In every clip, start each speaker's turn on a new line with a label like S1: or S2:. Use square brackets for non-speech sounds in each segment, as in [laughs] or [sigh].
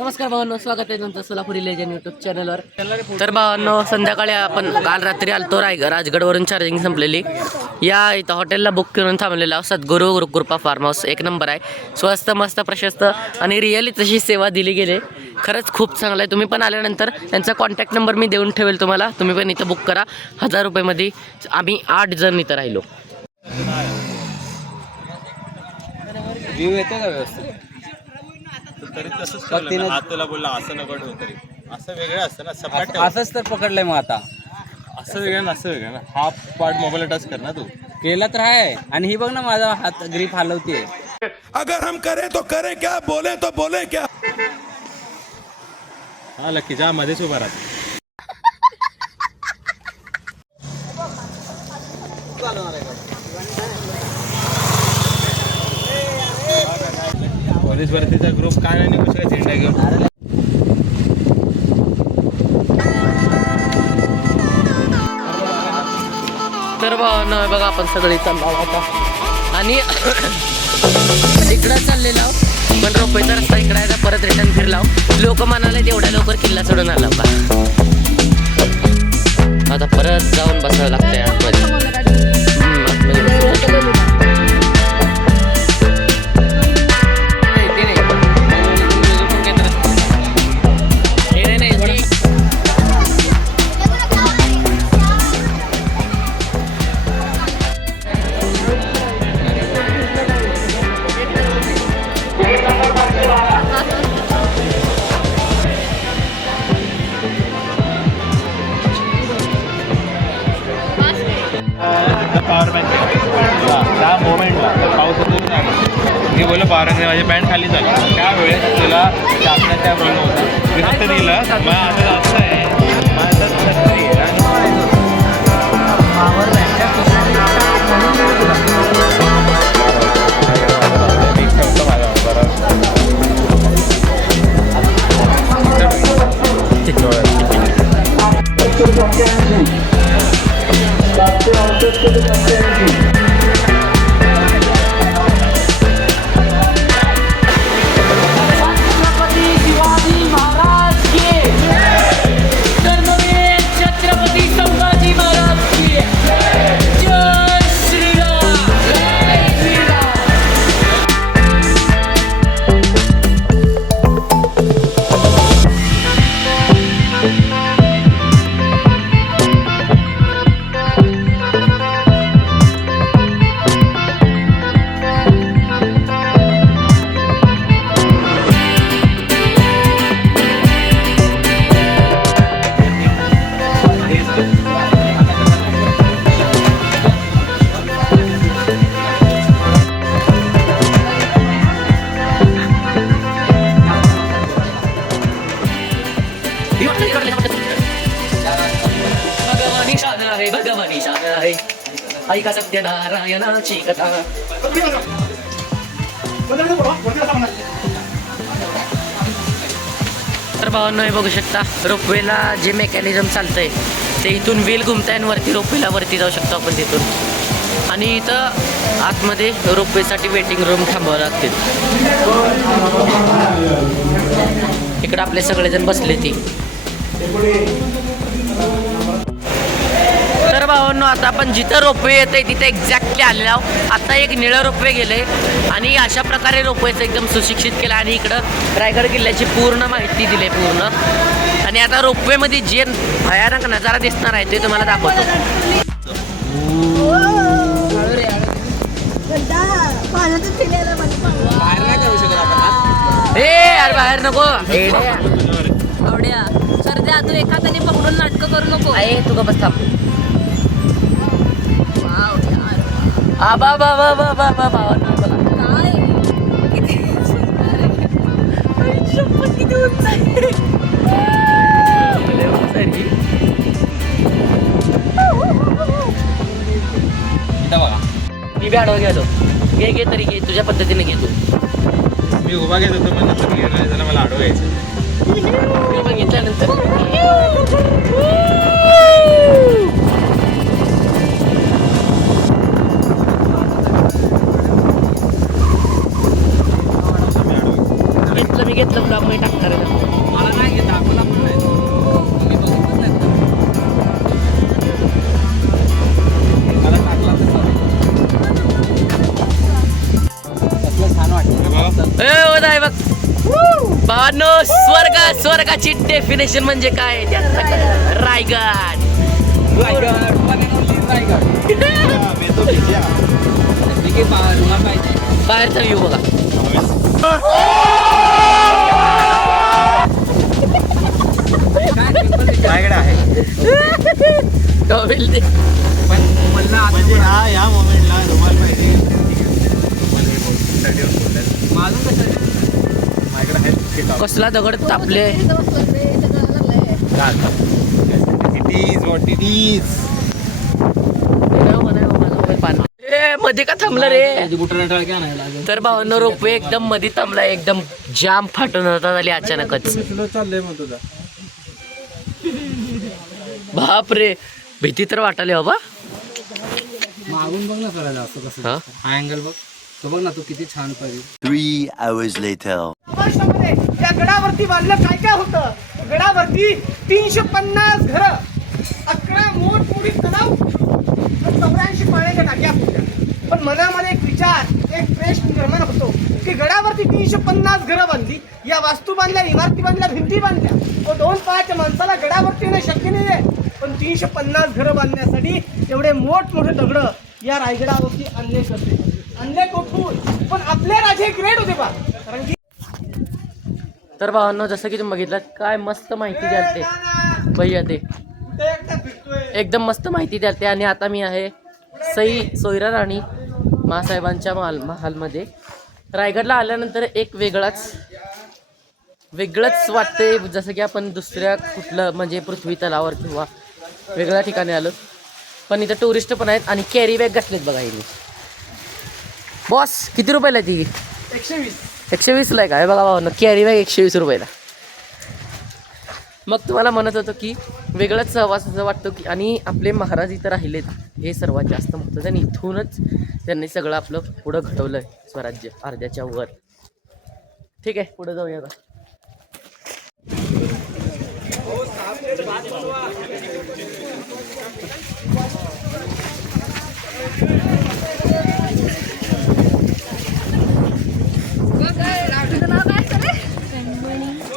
S1: नमस्कार भावांनो स्वागत आहे तुमचं सोलापुरी लेजन युट्यूब चॅनलवर तर भावांनो संध्याकाळी आपण काल रात्री आलतो रायगड राजगडवरून चार्जिंग संपलेली. या इथं हॉटेलला बुक करून थांबलेला आहोत. सद्गुरू गुरुकृपा फार्म हाऊस एक नंबर आहे. स्वस्त मस्त प्रशस्त आणि रिअली तशी सेवा दिली गेली. खरंच खूप चांगलं आहे. तुम्ही पण आल्यानंतर त्यांचा कॉन्टॅक्ट नंबर मी देऊन ठेवेल तुम्हाला. तुम्ही पण इथं बुक करा. हजार रुपयेमध्ये आम्ही आठ जण इथं राहिलो.
S2: येतो का व्यवस्थित?
S3: तरी तसंच
S2: मग
S3: ठेवलं
S2: तिनं-
S3: ना. हात तुला बोलला असं नको ठेवू तरी. असं वेगळं असतं ना सपाट ठेव.
S2: असंच तर पकडलंय मग आता.
S3: असं वेगळं ना असं वेगळं ना. हा पार्ट मोबाईल टच कर ना तू.
S2: केलं तर आहे आणि ही बघ ना माझा हात ग्रीप हलवते
S4: अगर हम करें तो करें क्या बोले तो बोले क्या?
S3: हा लक्की जा मध्येच उभा राहत भरतीचा ग्रुप काय आणि कुठला झेंडा घेऊन?
S1: तर भावानं बघा आपण सगळे चाललो आता. आणि [coughs] इकडं चाललेलो पण रोपवेचा रस्ता इकडे आहे परत रिटर्न फिरला लोक म्हणाले तेवढ्या लवकर किल्ला सोडून आला बा. आता परत जाऊन बसावं लागतंय आतमध्ये.
S3: मी माझी पॅन्ट खाली झाली. त्यावेळेस तुला शासनाच्या बोलणं होतं मी फक्त दिलं मला आता जास्त आहे. माझं छत्री
S1: ऐका सत्यनारायणाची कथा तर भावांनो हे बघू शकता रोपवेला जे मेकॅनिझम चालतंय ते इथून व्हील घुमताय आणि वरती रोपवेला वरती जाऊ शकतो आपण तिथून. आणि इथं आतमध्ये रोपवेसाठी वेटिंग रूम थांबावं लागतील. इकडं आपले सगळेजण बसले ती भावांनो आता आपण जिथं रोपवे येते तिथे एक्झॅक्टली आलेलो आहोत. आता एक निळं रोपवे गेले आणि अशा प्रकारे रोपवेचं एकदम सुशिक्षित केलं आणि इकडं रायगड किल्ल्याची पूर्ण माहिती दिली पूर्ण. आणि आता रोपवेमध्ये जे भयानक नजारा दिसणार आहे ते तुम्हाला दाखवतो. ए अरे बाहेर नको.
S5: आवड्या सर ते अजून एखाद्याने पकडून नाटकं करू नको.
S1: आहे तू बस
S5: यार.
S1: आ बा बा बा बा बा बा भावांनो, बघा.
S5: काय किती शपथ किती उंच आहे
S1: लय उंच आहे रे. बी आडवा गेलो घे घे तरी घे तुझ्या पद्धतीने घे तू
S3: मी उभा घेत होतो मला आडवं [laughs]
S1: स्वर्गाची डेफिनेशन म्हणजे काय? रायगड.
S2: रायगड आहे
S1: बाहेरचा व्ह्यू बघा.
S3: रायगड आहे
S1: ते.
S2: पण मला
S3: म्हणजे हा या मोमेंटला रुमाल पाहिजे
S2: माझं कसं
S3: माझ्याकडे आहे.
S1: कसला दगड तापले? मध्ये का थांबलं रे? तर भावांनो रोपवे एकदम मध्ये थांबला एकदम जाम फाटून होता झाली अचानकच. बाप रे भीती तर वाटाली बाबा.
S2: मागून बघ ना करायला असं कसं
S1: हा?
S2: अँगल बघ. तो बघ ना तू किती छान पाहिजे
S6: Three hours later.
S7: त्या या गडावरती बांधलं. काय काय होतं? गडावरती तीनशे पन्नास घर अकरा मोठमोठी तलाव चौऱ्याऐंशी पाण्याच्या टाक्या होत्या. पण मनामध्ये एक विचार एक प्रश्न निर्माण होतो की गडावरती तीनशे पन्नास घरं बांधली या वास्तू बांधल्या इमारती बांधल्या भिंती बांधल्या व दोन पायाच्या माणसाला गडावरती येणं शक्य नाही आहे पण तीनशे पन्नास घरं बांधण्यासाठी एवढे मोठमोठे दगड या रायगडावरती आणले करते आणले कोठून? पण आपले राजे ग्रेट होते बा.
S1: तर भावांनो जसं की तुम्ही बघितलं काय मस्त माहिती द्याल ते भैया ते. एकदम मस्त माहिती द्याल ते आणि आता मी आहे सई सोयरा राणी महासाहेबांच्या महाल महालमध्ये. रायगडला आल्यानंतर एक वेगळाच वेगळंच वाटते जसं की आपण दुसऱ्या कुठलं म्हणजे पृथ्वी तलावर किंवा वेगळ्या ठिकाणी आलो. पण इथं टुरिस्ट पण आहेत आणि कॅरी बॅग घातलेत बघा हिने. बॉस किती रुपयाला ती?
S7: एकशे वीस.
S1: एकशे वीसला आहे काय बघा भाऊ अरे बॅग एकशे वीस रुपयाला. मग तुम्हाला म्हणत होतं की वेगळंच सहवास असं वाटतो की आणि आपले महाराज इथं राहिलेत. हे सर्वात जास्त महत्त्वाचं आणि इथूनच त्यांनी सगळं आपलं पुढं घडवलं आहे स्वराज्य अर्ध्याच्या वर. ठीक आहे पुढं जाऊया आता.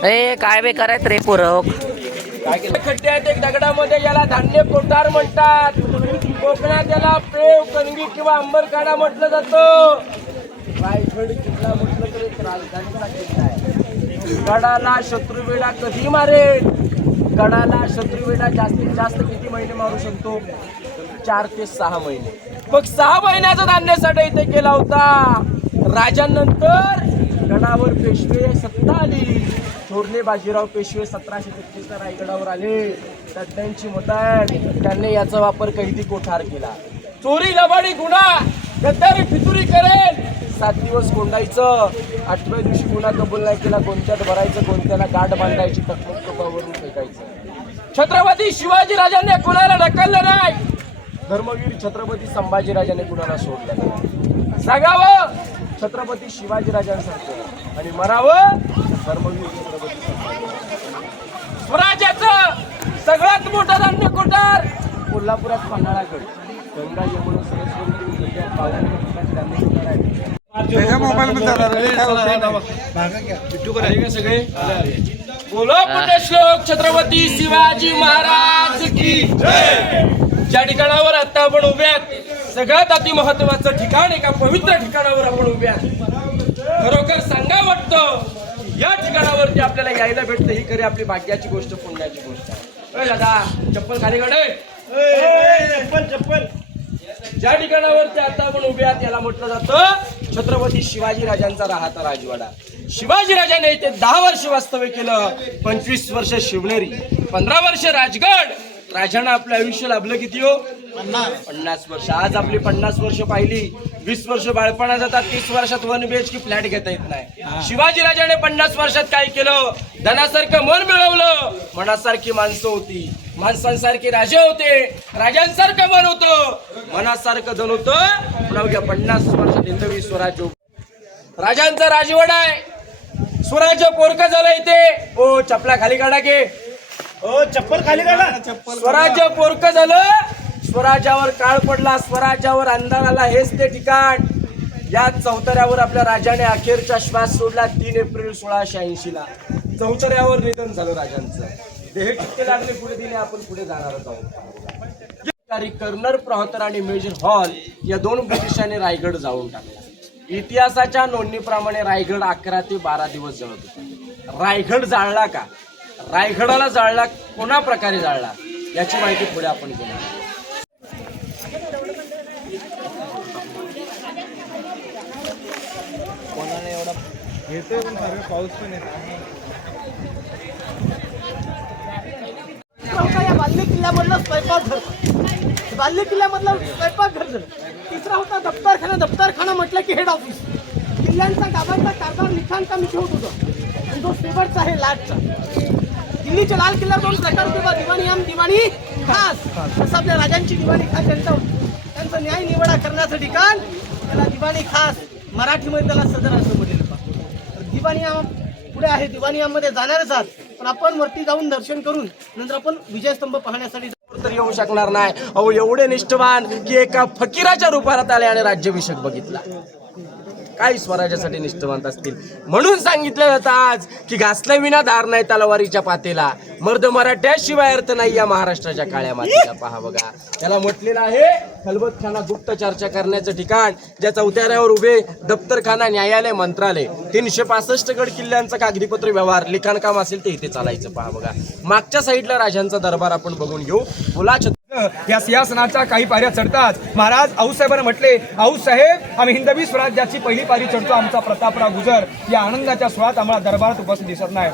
S1: ए काय बेकार आहेत रे पोरक
S7: खड्डे आहेत एक दगडामध्ये याला धान्य कोठार म्हणतात. कोकणात याला प्रेव कणगी किंवा अंबरखाडा म्हटलं जातं. रायगड किल्ला म्हटलं तरी राजधानीचा किल्ला आहे. गडाला शत्रुवेडा कधी मारेल? गडाला शत्रुवेडा जास्तीत जास्त किती महिने मारू शकतो? चार ते सहा महिने. मग सहा महिन्याचा धान्य साठा इथे केला होता. राजांनंतर गडावर पेशवे सत्ता आली. थोरले बाजीराव पेशवे सतराशे तेहतीसला रायगडावर आले. तज्ञांची मत त्यांनी याचा वापर कैदी कोठार केला. चोरी लबाडी गुन्हा. गद्दारी फितुरी करेल. सात दिवस कोंडायचं. आठव्या दिवशी गुन्हा कबूल नाही केला. कोणत्यात भरायचं कोणत्याला गाठ बांधायची तकमक कपावरून फेकायचं. छत्रपती शिवाजी राजांनी कुणाला ढकललं नाही. धर्मवीर छत्रपती संभाजीराजाने कुणाला सोडलं नाही. सांगावं छत्रपती शिवाजीराजांसारखं आणि मरावं धर्मवीर छत्रपती. स्वराज्याचं सगळ्यात मोठं धान्य कोठार? कोल्हापुरात पन्हाळागड गंगा यमुना सरस्वती. बोलो श्लोक? छत्रपती शिवाजी महाराज की ज्या ठिकाणावर आता आपण उभे आहात सगळ्यात अति महत्वाचं ठिकाण एका पवित्र ठिकाणावर आपण उभे आहात खरोखर सांगा वाटतं या ठिकाणावरती आपल्याला यायला भेटतं. ही खरी आपली भाग्याची गोष्ट पुण्याची गोष्ट आहे. दादा चप्पल खाली कडे चप्पल चप्पल ज्या ठिकाणावरती आता आपण उभे आहात याला म्हटलं जातं छत्रपती शिवाजी राजांचा राहता राजवाडा. शिवाजी राजाने इथे दहा वर्ष वास्तव्य केलं पंचवीस वर्ष शिवनेरी पंधरा वर्ष राजगड. राजांना आपलं आयुष्य लाभलं किती हो? पन्नास. वर्ष. आज आपली पन्नास वर्ष पाहिली. वीस वर्ष बाळपणा जातात. तीस वर्षात one B H K flat घेता येत नाही. शिवाजी राजाने पन्नास वर्षात काय केलं? धनासारखं मन मिळवलं. मनासारखी माणसं होती. माणसांसारखे राजे होते. राजांसारखं मन होतं. मनासारखं धन होतं. पण अवघ्या पन्नास वर्षात हिंदवी स्वराज्य. राजांचा राजवड आहे. स्वराज्य पोरकं झालं इथे. ओ चपला खाली काढा के.
S8: ओ चप्पल खाली काढा.
S7: स्वराज्य पोरक झालं. स्वराज्यावर काळ पडला स्वराज्यावर अंधार आला हेच ते ठिकाण. या चौतऱ्यावर आपल्या राजाने अखेरचा श्वास सोडला तीन एप्रिल सोळाशे ऐंशी ला चौतऱ्यावर निधन झालं राजांचं. देह टक्के लागले पुढे दिले आपण पुढे जाणारच आहोत. कर्नर प्रहतर आणि मेजर हॉल या दोन ब्रिटिशांनी रायगड जाऊन टाकला. इतिहासाच्या नोंदणीप्रमाणे रायगड अकरा ते बारा दिवस जळत होता. रायगड जाळला का? रायगडाला जाळला कोणा प्रकारे जाळला? याची माहिती पुढे आपण घेणार
S3: येतोय पण सारखं पाऊस पण येत
S8: या बाल्य किल्ल्यामधला स्वयंपाक घर बाल्य किल्ल्यामधला स्वयंपाक घर झालं. तिसरा होता दप्तरखाना दप्तरखाना म्हटलं की हेड ऑफिस किल्ल्यांचा गावांचा कारभार लिखाण काम होत होतं. आणि तो शेवटचा आहे लाटचा दिल्लीच्या लाल किल्ला दोन प्रकार किंवा दिवाणी आम दिवाणी खास. जसं आपल्या राजांची दिवाणी खास त्यांचं त्यांचं न्याय निवडा करण्याचं ठिकाण त्याला दिवाणी खास. मराठीमध्ये त्याला सदर असतो दिवाणीयाम पुढे आहे. दिवाणीयामध्ये जाणारच आहात. पण आपण वरती जाऊन दर्शन करून नंतर आपण विजयस्तंभ पाहण्यासाठी
S7: तर येऊ शकणार नाही. अहो एवढे निष्ठवान की एका फकीराच्या रूपात आले आणि राज्याभिषेक बघितला. काय स्वराज्यासाठी निष्ठवंत असतील. म्हणून सांगितलं जातं आज की घासल्या विना धार नाही तलवारीच्या पातेला. मर्द मराठ्याशिवाय अर्थ नाही या महाराष्ट्राच्या काळ्या मातीला. पहा बघा. त्याला म्हटलेलं आहे खलबतखाना गुप्त चर्चा करण्याचं ठिकाण ज्या चौथ्याऱ्यावर उभे दप्तरखाना न्यायालय मंत्रालय तीनशे पासष्ट गड किल्ल्यांचा कागदीपत्र व्यवहार लिखाण काम असेल ते इथे चालायचं. पहा बघा. मागच्या साईडला राजांचा दरबार आपण बघून घेऊ. बोला छत्र-
S9: या सिंहासनाच्या काही पायऱ्या चढतात. महाराज आऊसाहेबांना म्हटले आऊसाहेब आम्ही हिंदवी स्वराज्याची पहिली पायरी चढतो. आमचा प्रतापराव गुजर. या आनंदाच्या स्वात आम्हाला दरबारात उपस्थित दिसत नाही.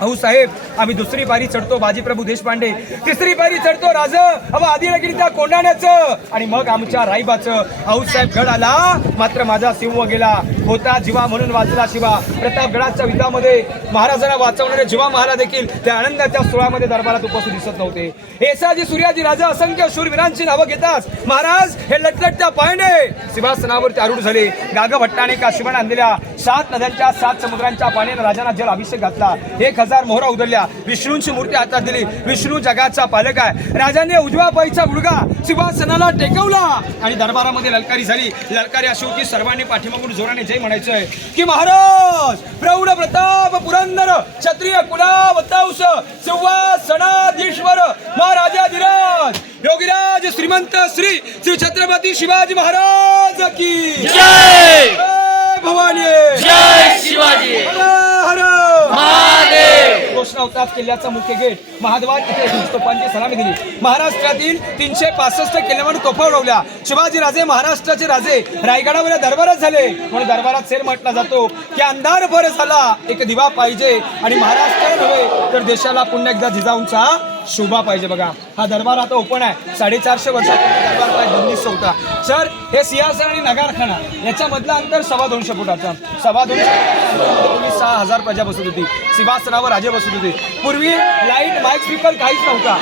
S9: आऊसाहेब साहेब आम्ही दुसरी पारी चढतो बाजीप्रभू देशपांडे. तिसरी पारी चढतो राज. अव आदिलगिरीच्या कोंडाण्याचं आणि मग आमच्या राईबाचं आऊसाहेब गड आला. मात्र माझा सिंह गेला. होता जीवा म्हणून वाचला शिवा. प्रतापगडाच्या युद्धामध्ये महाराजांना वाचवणारे जीवा महाराज देखील त्या आनंदाच्या सोहळ्यामध्ये दरबारात उपस्थित दिसत नव्हते. एसाजी सूर्याजी राजा असंख्य शूरवीरांची नावं घेताच. महाराज हे लटलटत्या पायने सिंहासनावरती आरूढ झाले. गागभट्टाने भट्टाने काशिमाने आणलेल्या सात नद्यांच्या सात समुद्रांच्या पाण्याने राजांना जल अभिषेक घातला. एक हजार मोहरा उदरल्या विष्णूंची मूर्ती हातात दिली. विष्णू जगाचा पालक आहे. राजाने उजव्या पायीचा गुडगा सिंहासनाला टेकवला. आणि दरबारामध्ये ललकारी झाली. ललकारी अशी होती सर्वांनी पाठीमागून जोराने जय म्हणायचंय. की महाराज प्रौढ प्रताप पुरंदर क्षत्रिय कुलावतांस सिंहासनाधीश्वर महाराजाधिराज योगीराज श्रीमंत श्री श्री छत्रपती शिवाजी महाराज की
S1: जय
S9: जय! भवानी!
S1: जय शिवाजी!
S9: हर हर!
S1: महादेव!
S9: किल्ल्याचा मुख्य गेट महाद्वार इथे तोफांची सलामी दिली. महाराष्ट्रातील तीनशे पासष्ट किल्ल्यावर तोफा उडवल्या. शिवाजी राजे महाराष्ट्राचे राजे. रायगडावर दरबारात झाले. म्हणून दरबारात सेर म्हटला जातो की अंधार भर झाला. एक दिवा पाहिजे. आणि महाराष्ट्र नव्हे तर देशाला पुन्हा एकदा जिजाऊंचा शोभा पाहिजे बघा. हा दरबार आता ओपन आहे. साडेचारशे वर्षापूर्वी दरबार काय बंदिस्त होता. सर हे सिंहासन आणि नगारखाना याच्यामधलं अंतर सव्वा दोनशे फुटाचा. सव्वा दोनशे सहा हजार प्रजा बसत होती. सिंहासनावर राजे बसत होते. पूर्वी लाइट माईक स्पीकर काहीच नव्हता.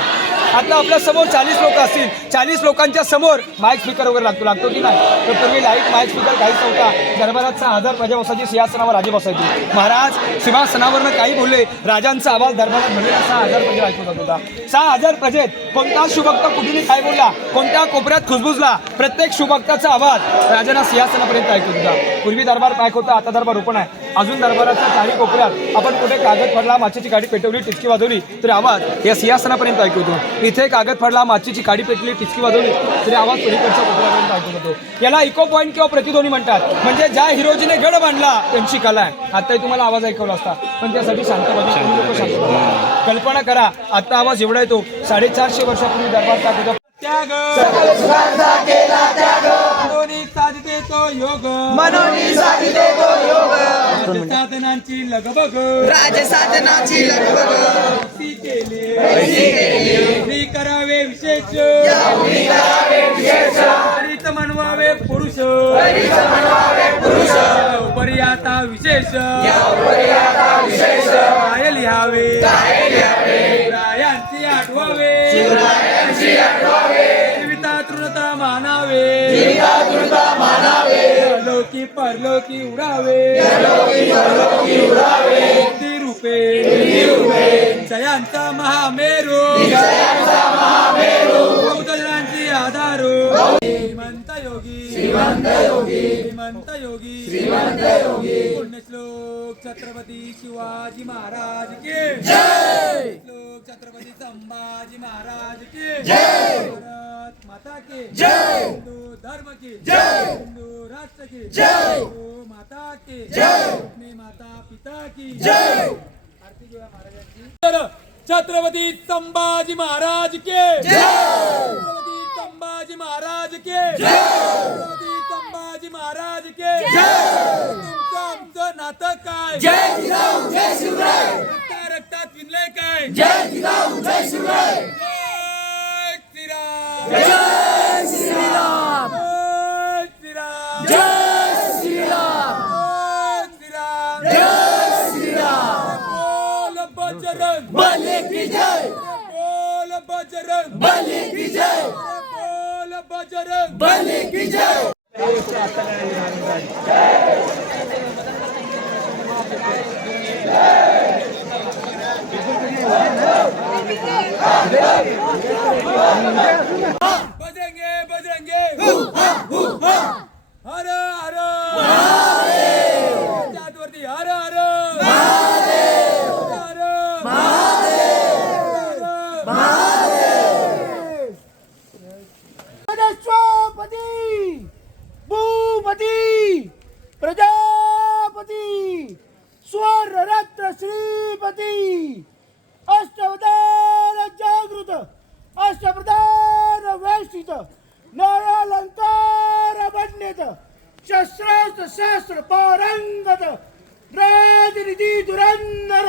S9: आता आपल्यासमोर चाळीस लोक असतील. चाळीस लोकांच्या समोर माईक स्पीकर वगैरे लागतो. लागतो की नाही? तर पूर्वी लाइट माईक स्पीकर काहीच नव्हता. दरबारात सहा हजार प्रजा बसायची सिंहासनावर राजे बसायचे महाराज सिंहासनावरनं काही बोलले राजांचा आवाज दरबारात म्हणलेला सहा हजार प्रजा ऐकू जात होता सहा हजार प्रजेत कोणता शुभक्त कुठेही काय बोलला? कोणत्या कोपऱ्यात खुसबुजला प्रत्येक शुभक्ताचा आवाज राजांना सिंहासनापर्यंत ऐकू होता. पूर्वी दरबार पॅक होता आता दरबार ओपन आहे. अजून दरबाराच्या चारी कोपऱ्यात आपण कुठे कागद पडला माचीची गाडी पेटवली टिचकी वाजवली तरी आवाज या सिंहासनापर्यंत ऐकू होतो इथे कागद पडला माचीची गाडी पेटली टिचकी वाजवली. तरी आवाज पलीकडच्या कोपऱ्यापर्यंत ऐकू होतो याला इको पॉईंट किंवा प्रतिध्वनी म्हणतात. म्हणजे ज्या हिरोजीने गड बांधला त्यांची कला आहे. आताही तुम्हाला आवाज ऐकवला असता. पण त्यासाठी शांत. कल्पना करा आता आवाज एवढा येतो. साडेचारशे वर्षापूर्वी दरबार होता त्याग. मनोनी साधिते तो योग. मनोनी साधिते तो योग. साधनांची लगबग. राजसाधनाची लगबग. केली. करावे विशेष.
S10: हरित मनवावे पुरुष. उपरी आता विशेष. काय लिहावे? शिवरायांची आठवावे. जीविता तृणता मानावे. परलोकी उडावे। ती रूपे। जयांचा महामेरू। बौद्धजनांची आधारू। श्रीमंत योगी। श्रीमंत योगी। श्रीमंत योगी श्रीमंत योगी पुण्यश्लोक छत्रपती शिवाजी महाराज के। जय श्लोक छत्रपती संभाजी महाराज के। जय! भारत माता के। जय! हिंदू धर्म की। जय! हिंदू की जय। गो माता के जय। अपने माता पिता की जय। आरती घेऊया महाराजांची छत्रपती संभाजी महाराज के। छत्रपती संभाजी महाराज के। छत्रपती संभाजी महाराज के। तुमचं आमचं नातं काय? जय जय शिवराय। रक्ता रक्तात विनलंय काय? जय जय शिवराय। जय श्रीराम बली की जय। बोल बजरंग। बली की जय बजरंगे बजरंगे हर हर जातवरती हर हर हर
S8: स्वपती भूपती प्रजापती स्वररत्न श्रीपती अष्टवदान जागृत अष्टप्रधान वेष्टित नळालंकार बंडित शस्त्रास्त्र शास्त्र पारंगत राजनिधी दुरंदर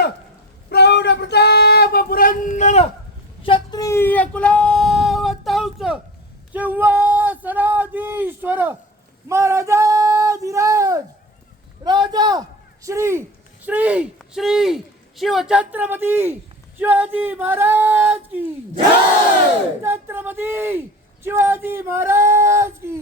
S8: प्रौढ प्रताप पुरंदर क्षत्रिय कुलावतांच सिंहासनाधीश्वर महाराजाधिराज राजा श्री श्री श्री शिवछत्रपती शिवाजी महाराज की जय! छत्रपती शिवाजी महाराज की